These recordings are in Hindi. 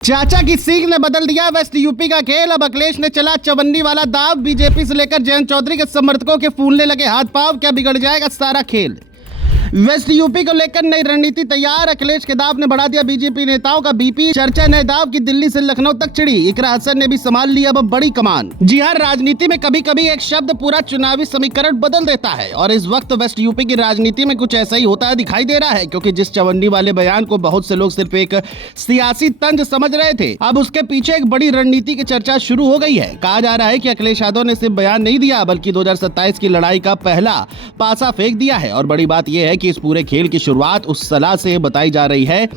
चाचा की सीख ने बदल दिया वेस्ट यूपी का खेल। अब अखिलेश ने चला चवन्नी वाला दाव। बीजेपी से लेकर जयंत चौधरी के समर्थकों के फूलने लगे हाथ पांव। क्या बिगड़ जाएगा सारा खेल। वेस्ट यूपी को लेकर नई रणनीति तैयार। अखिलेश के दाव ने बढ़ा दिया बीजेपी नेताओं का बीपी। चर्चा नए दाव की दिल्ली से लखनऊ तक छिड़ी। इकरा हसन ने भी संभाल ली अब बड़ी कमान। जी हां, राजनीति में कभी कभी एक शब्द पूरा चुनावी समीकरण बदल देता है और इस वक्त वेस्ट यूपी की राजनीति में कुछ ऐसा ही होता दिखाई दे रहा है, क्योंकि जिस चवन्नी वाले बयान को बहुत से लोग सिर्फ एक सियासी तंज समझ रहे थे, अब उसके पीछे एक बड़ी रणनीति की चर्चा शुरू हो गई है। कहा जा रहा है कि अखिलेश यादव ने सिर्फ बयान नहीं दिया, बल्कि 2027 की लड़ाई का पहला पासा फेंक दिया है। और बड़ी बात यह है कि इस पूरे खेल की शुरुआत उस सलाह से बताई जा रही है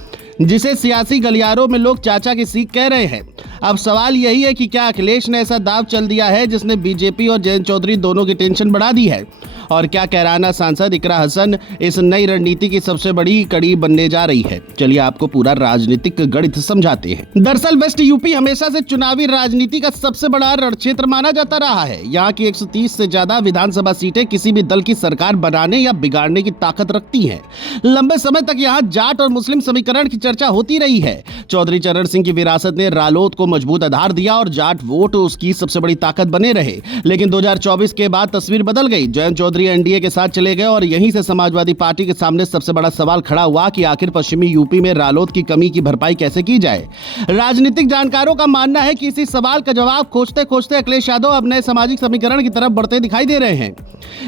जिसे सियासी गलियारों में लोग चाचा की सीख कह रहे हैं। अब सवाल यही है कि क्या अखिलेश ने ऐसा दाव चल दिया है जिसने बीजेपी और जयंत चौधरी दोनों की टेंशन बढ़ा दी है, और क्या कैराना सांसद इकरा हसन इस नई रणनीति की सबसे बड़ी कड़ी बनने जा रही है। चलिए आपको पूरा राजनीतिक गणित समझाते हैं। दरअसल वेस्ट यूपी हमेशा से चुनावी राजनीति का सबसे बड़ा रणक्षेत्र माना जाता रहा है। यहाँ की 130 से ज्यादा विधानसभा सीटें किसी भी दल की सरकार बनाने या बिगाड़ने की ताकत रखती हैं। लंबे समय तक यहाँ जाट और मुस्लिम समीकरण की चर्चा होती रही है। चौधरी चरण सिंह की विरासत ने रालोद को मजबूत आधार दिया और जाट वोट उसकी सबसे बड़ी ताकत बने रहे। लेकिन 2024 के बाद तस्वीर बदल गई। जयंत चौधरी एनडीए के साथ चले गए और यहीं से समाजवादी पार्टी के सामने सबसे बड़ा सवाल खड़ा हुआ कि आखिर पश्चिमी यूपी में रालोद की कमी की भरपाई कैसे की जाए। राजनीतिक जानकारों का मानना है कि इसी सवाल का जवाब खोजते खोजते अखिलेश यादव अब नए सामाजिक समीकरण की तरफ बढ़ते दिखाई दे रहे हैं।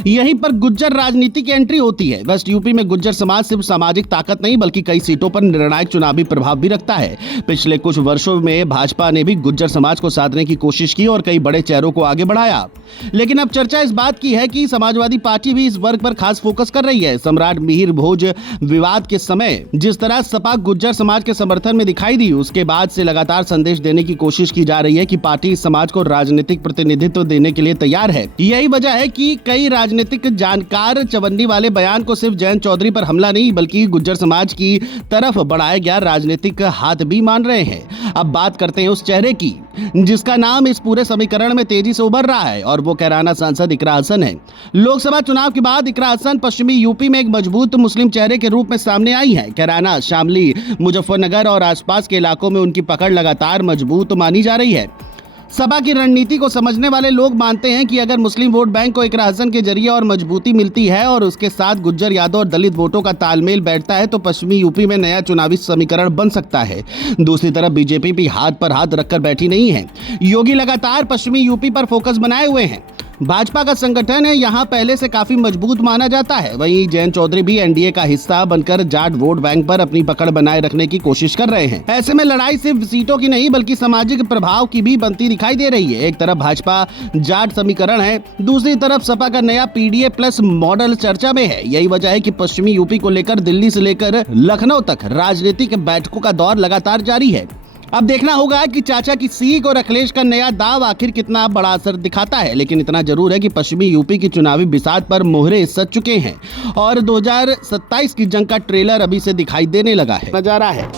यहीं पर गुज्जर राजनीति की एंट्री होती है। वेस्ट यूपी में गुज्जर समाज सिर्फ सामाजिक ताकत नहीं, बल्कि कई सीटों पर निर्णायक चुनावी प्रभाव भी रखता है। पिछले कुछ वर्षों में भाजपा ने भी गुज्जर समाज को साधने की कोशिश की और कई बड़े चेहरों को आगे बढ़ाया। लेकिन अब चर्चा इस बात की है कि समाजवादी पार्टी भी इस वर्ग पर खास फोकस कर रही है। सम्राट मिहिर भोज विवाद के समय जिस तरह सपा गुज्जर समाज के समर्थन में दिखाई दी, उसके बाद से लगातार संदेश देने की कोशिश की जा रही है कि पार्टी इस समाज को राजनीतिक प्रतिनिधित्व देने के लिए तैयार है। यही वजह है कि कई राजनीतिक जानकार चवन्नी वाले बयान को सिर्फ जयंत चौधरी पर हमला नहीं, बल्कि गुज्जर समाज की तरफ बढ़ाया गया राजनीतिक हाथ भी मान रहे हैं। अब बात करते हैं उस चेहरे की जिसका नाम इस पूरे समीकरण में तेजी से उभर रहा है, और वो कैराना सांसद इकरा हसन है। लोकसभा चुनाव के बाद इकरा हसन पश्चिमी यूपी में एक मजबूत मुस्लिम चेहरे के रूप में सामने आई है। कैराना, शामली, मुजफ्फरनगर और आसपास के इलाकों में उनकी पकड़ लगातार मजबूत मानी जा रही है। सपा की रणनीति को समझने वाले लोग मानते हैं कि अगर मुस्लिम वोट बैंक को इकरा हसन के जरिए और मजबूती मिलती है और उसके साथ गुज्जर, यादव और दलित वोटों का तालमेल बैठता है, तो पश्चिमी यूपी में नया चुनावी समीकरण बन सकता है। दूसरी तरफ बीजेपी भी हाथ पर हाथ रखकर बैठी नहीं है। योगी लगातार पश्चिमी यूपी पर फोकस बनाए हुए हैं। भाजपा का संगठन है यहाँ पहले से काफी मजबूत माना जाता है। वहीं जयंत चौधरी भी एनडीए का हिस्सा बनकर जाट वोट बैंक पर अपनी पकड़ बनाए रखने की कोशिश कर रहे हैं। ऐसे में लड़ाई सिर्फ सीटों की नहीं, बल्कि सामाजिक प्रभाव की भी बनती दिखाई दे रही है। एक तरफ भाजपा जाट समीकरण है, दूसरी तरफ सपा का नया पीडीए प्लस मॉडल चर्चा में है। यही वजह है कि पश्चिमी यूपी को लेकर दिल्ली से लेकर लखनऊ तक राजनीतिक बैठकों का दौर लगातार जारी है। अब देखना होगा कि चाचा की सीख और अखिलेश का नया दाव आखिर कितना बड़ा असर दिखाता है। लेकिन इतना जरूर है कि पश्चिमी यूपी की चुनावी बिसात पर मोहरे सज चुके हैं और 2027 की जंग का ट्रेलर अभी से दिखाई देने लगा है, नजारा है।